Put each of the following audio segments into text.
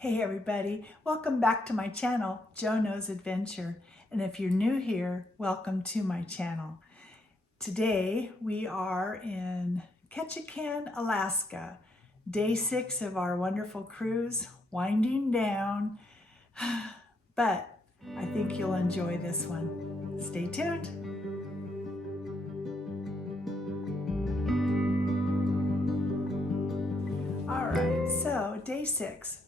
Hey everybody, welcome back to my channel, Joe Knows Adventure. And if you're new here, welcome to my channel. Today we are in Ketchikan, Alaska, day 6 of our wonderful cruise, winding down. But I think you'll enjoy this one. Stay tuned. All right, so day 6.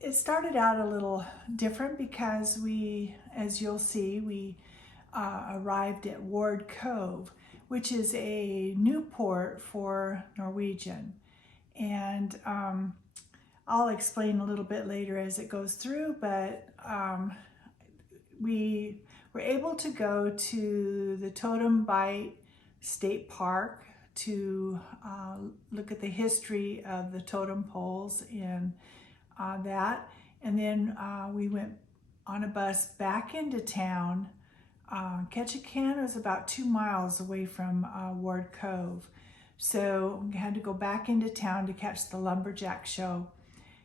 It started out a little different because we, as you'll see, we arrived at Ward Cove, which is a new port for Norwegian. And I'll explain a little bit later as it goes through, but we were able to go to the Totem Bight State Park to look at the history of the totem poles and that. And then we went on a bus back into town. Ketchikan was about 2 miles away from Ward Cove. So we had to go back into town to catch the Lumberjack Show.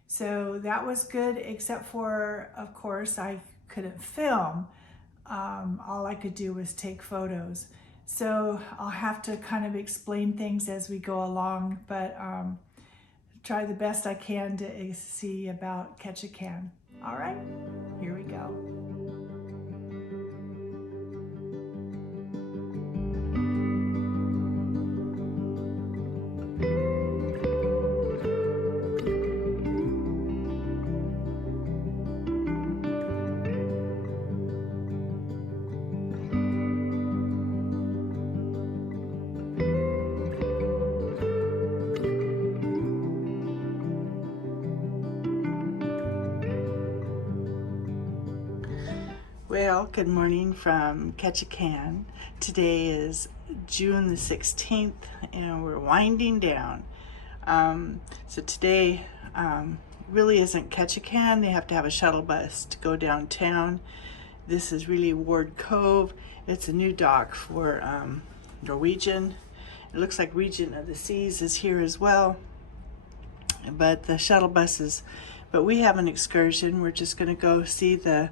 So that was good, except for, of course, I couldn't film. All I could do was take photos. So I'll have to kind of explain things as we go along, but try the best I can to see about Ketchikan. All right, here we go. Well, good morning from Ketchikan. Today is June the 16th and we're winding down. So today really isn't Ketchikan. They have to have a shuttle bus to go downtown. This is really Ward Cove. It's a new dock for Norwegian. It looks like Regent of the Seas is here as well. But the shuttle buses, but we have an excursion. We're just going to go see the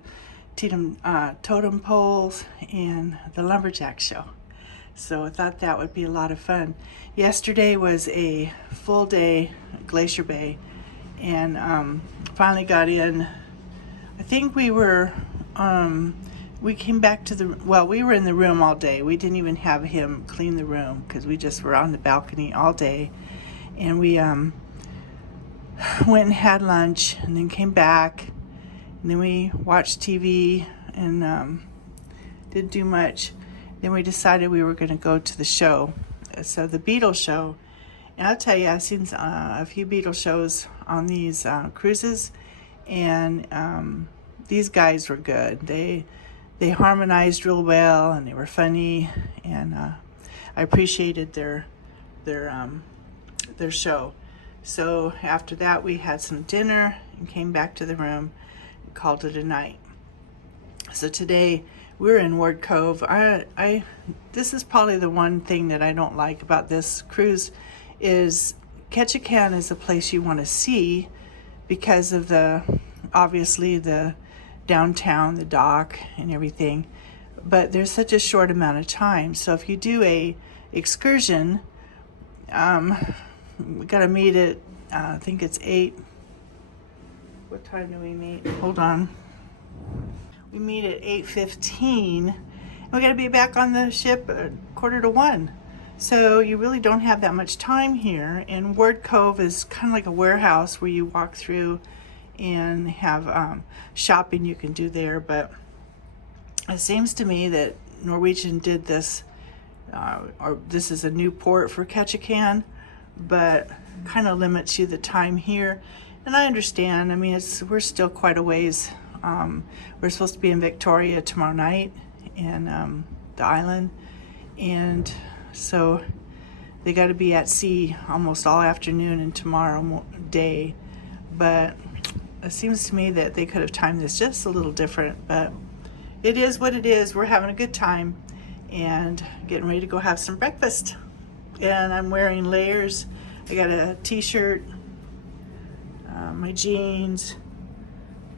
totem poles and the Lumberjack Show. So I thought that would be a lot of fun. Yesterday was a full day Glacier Bay, and finally got in. I think we were we came back to we were in the room all day. We didn't even have him clean the room because we just were on the balcony all day, and we went and had lunch and then came back. And then we watched TV and didn't do much. Then we decided we were going to go to the show. So the Beatles show. And I'll tell you, I've seen a few Beatles shows on these cruises. And these guys were good. They harmonized real well and they were funny. And I appreciated their show. So after that, we had some dinner and came back to the room. Called it a night. So today we're in Ward Cove. This is probably the one thing that I don't like about this cruise is Ketchikan is a place you want to see because of obviously the downtown, the dock and everything, but there's such a short amount of time. So if you do a excursion, we got to meet at I think it's 8. What time do we meet? Hold on. We meet at 8:15. We got to be back on the ship at 1:45. So you really don't have that much time here. And Ward Cove is kind of like a warehouse where you walk through and have shopping you can do there. But it seems to me that Norwegian did this, or this is a new port for Ketchikan, but kind of limits you the time here. And I understand. I mean, we're still quite a ways. We're supposed to be in Victoria tomorrow night in the island. And so they got to be at sea almost all afternoon and tomorrow day. But it seems to me that they could have timed this just a little different. But it is what it is. We're having a good time and getting ready to go have some breakfast. And I'm wearing layers. I got a t-shirt, my jeans,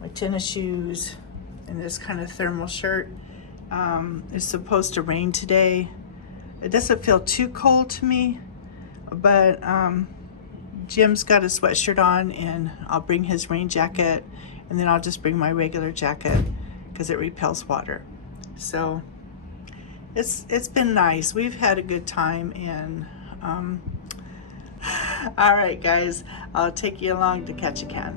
my tennis shoes, and this kind of thermal shirt. It's supposed to rain today. It doesn't feel too cold to me, but Jim's got a sweatshirt on, and I'll bring his rain jacket, and then I'll just bring my regular jacket because it repels water. So it's been nice. We've had a good time, and all right, guys, I'll take you along to Ketchikan.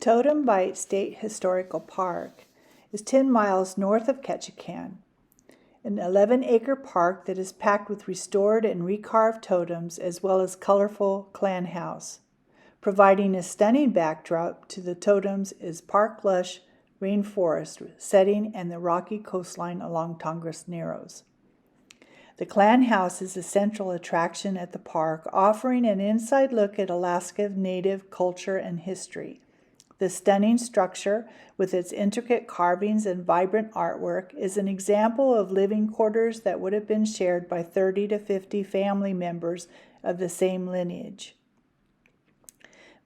Totem Bight State Historical Park is 10 miles north of Ketchikan, an 11-acre park that is packed with restored and recarved totems as well as colorful clan house. Providing a stunning backdrop to the totems is park-lush rainforest setting and the rocky coastline along Tongass Narrows. The clan house is a central attraction at the park, offering an inside look at Alaska native culture and history. The stunning structure, with its intricate carvings and vibrant artwork, is an example of living quarters that would have been shared by 30 to 50 family members of the same lineage.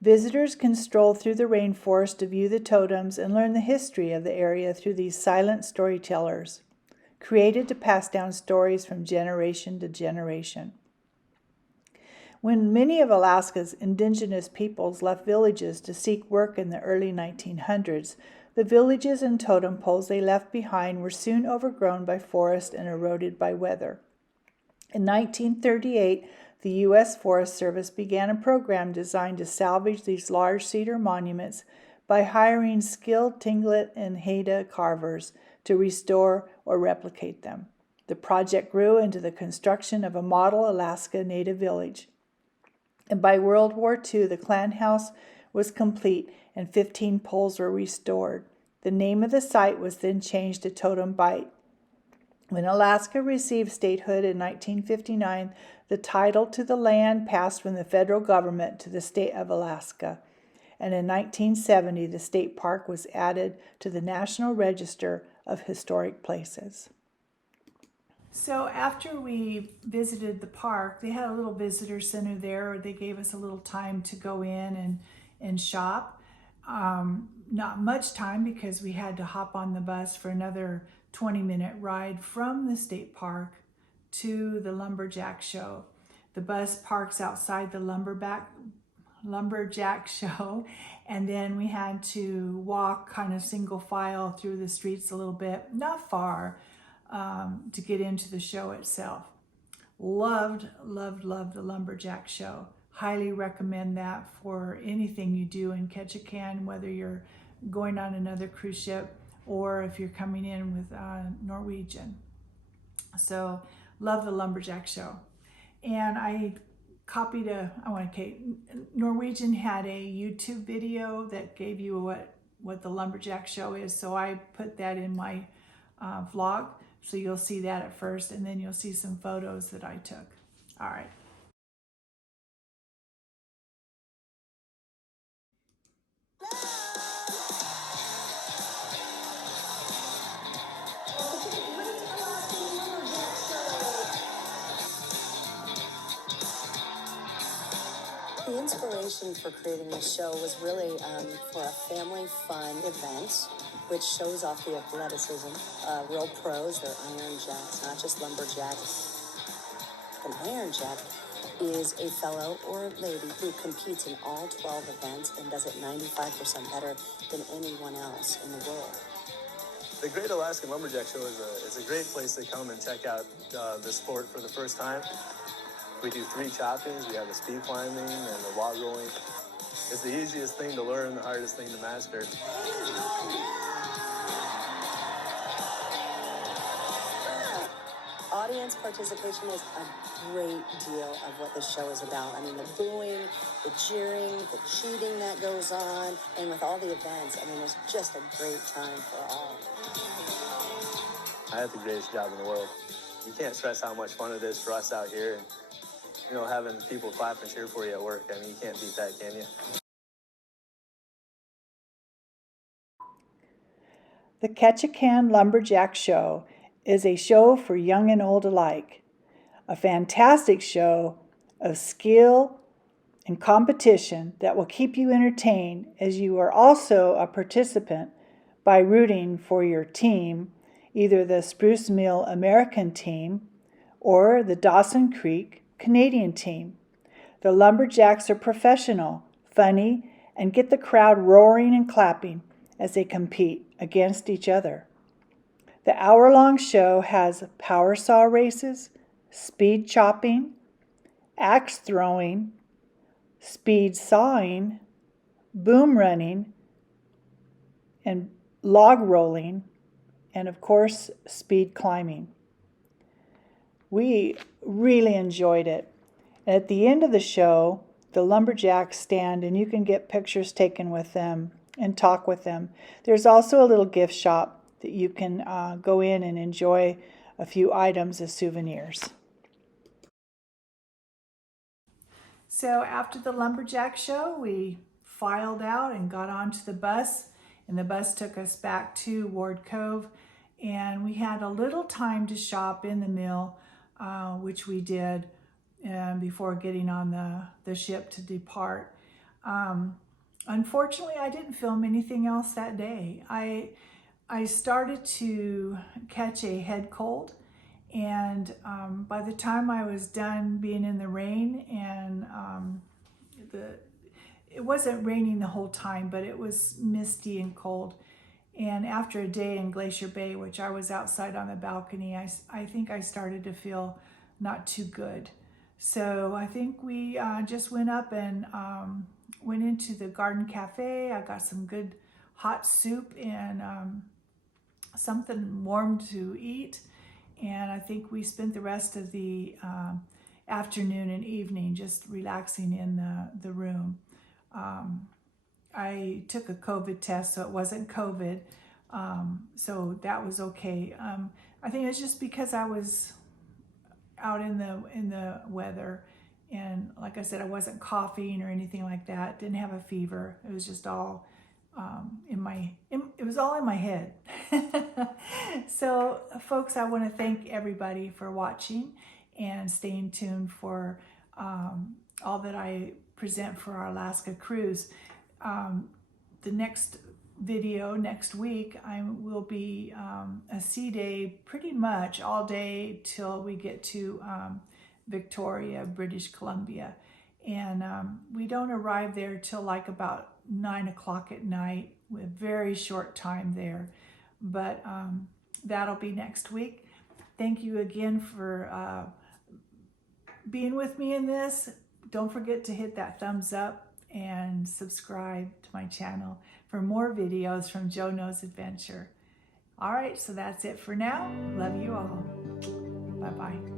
Visitors can stroll through the rainforest to view the totems and learn the history of the area through these silent storytellers, created to pass down stories from generation to generation. When many of Alaska's indigenous peoples left villages to seek work in the early 1900s, the villages and totem poles they left behind were soon overgrown by forest and eroded by weather. In 1938, the U.S. Forest Service began a program designed to salvage these large cedar monuments by hiring skilled Tlingit and Haida carvers to restore or replicate them. The project grew into the construction of a model Alaska Native village. And by World War II, the clan house was complete and 15 poles were restored. The name of the site was then changed to Totem Bight. When Alaska received statehood in 1959, the title to the land passed from the federal government to the state of Alaska. And in 1970, the state park was added to the National Register of Historic Places. So after we visited the park, they had a little visitor center there. They gave us a little time to go in and shop. Not much time because we had to hop on the bus for another 20-minute ride from the state park to the Lumberjack Show. The bus parks outside the Lumberjack Show, and then we had to walk kind of single file through the streets a little bit, not far, to get into the show itself. Loved the Lumberjack Show. Highly recommend that for anything you do in Ketchikan, whether you're going on another cruise ship or if you're coming in with Norwegian. So love the Lumberjack Show. And I copied Norwegian had a YouTube video that gave you what the Lumberjack Show is, so I put that in my vlog. So you'll see that at first, and then you'll see some photos that I took. All right. The inspiration for creating this show was really for a family fun event which shows off the athleticism. Real pros, they're iron jacks, not just lumberjacks. An iron jack is a fellow or lady who competes in all 12 events and does it 95% better than anyone else in the world. The Great Alaskan Lumberjack Show is a great place to come and check out the sport for the first time. We do 3 choppings. We have the speed climbing and the log rolling. It's the easiest thing to learn, the hardest thing to master. Audience participation is a great deal of what this show is about. I mean, the booing, the cheering, the cheating that goes on, and with all the events, I mean, it's just a great time for all. I have the greatest job in the world. You can't stress how much fun it is for us out here, and you know, having people clap and cheer for you at work. I mean, you can't beat that, can you? The Ketchikan Lumberjack Show is a show for young and old alike. A fantastic show of skill and competition that will keep you entertained, as you are also a participant by rooting for your team, either the Spruce Mill American team or the Dawson Creek Canadian team. The Lumberjacks are professional, funny, and get the crowd roaring and clapping as they compete against each other. The hour-long show has power saw races, speed chopping, axe throwing, speed sawing, boom running, and log rolling, and of course, speed climbing. We really enjoyed it. And at the end of the show, the Lumberjacks stand and you can get pictures taken with them and talk with them. There's also a little gift shop that you can go in and enjoy a few items as souvenirs. So after the Lumberjack Show, we filed out and got onto the bus, and the bus took us back to Ward Cove, and we had a little time to shop in the mill, which we did before getting on the ship to depart. Unfortunately, I didn't film anything else that day. I started to catch a head cold, and by the time I was done being in the rain, and it wasn't raining the whole time, but it was misty and cold. And after a day in Glacier Bay, which I was outside on the balcony, I think I started to feel not too good. So I think we just went up and went into the Garden Cafe. I got some good hot soup and something warm to eat. And I think we spent the rest of the afternoon and evening just relaxing in the room. I took a COVID test, so it wasn't COVID. So that was okay. I think it's just because I was out in the weather, and like I said, I wasn't coughing or anything like that. Didn't have a fever. It was just all it was all in my head. So folks, I want to thank everybody for watching and staying tuned for all that I present for our Alaska cruise. The next video next week, I will be a sea day pretty much all day till we get to Victoria, British Columbia. And we don't arrive there till like about 9 o'clock at night, with a very short time there. But that'll be next week. Thank you again for being with me in this. Don't forget to hit that thumbs up and subscribe to my channel for more videos from Jo Knows Adventure. All right, so that's it for now. Love you all. Bye-bye.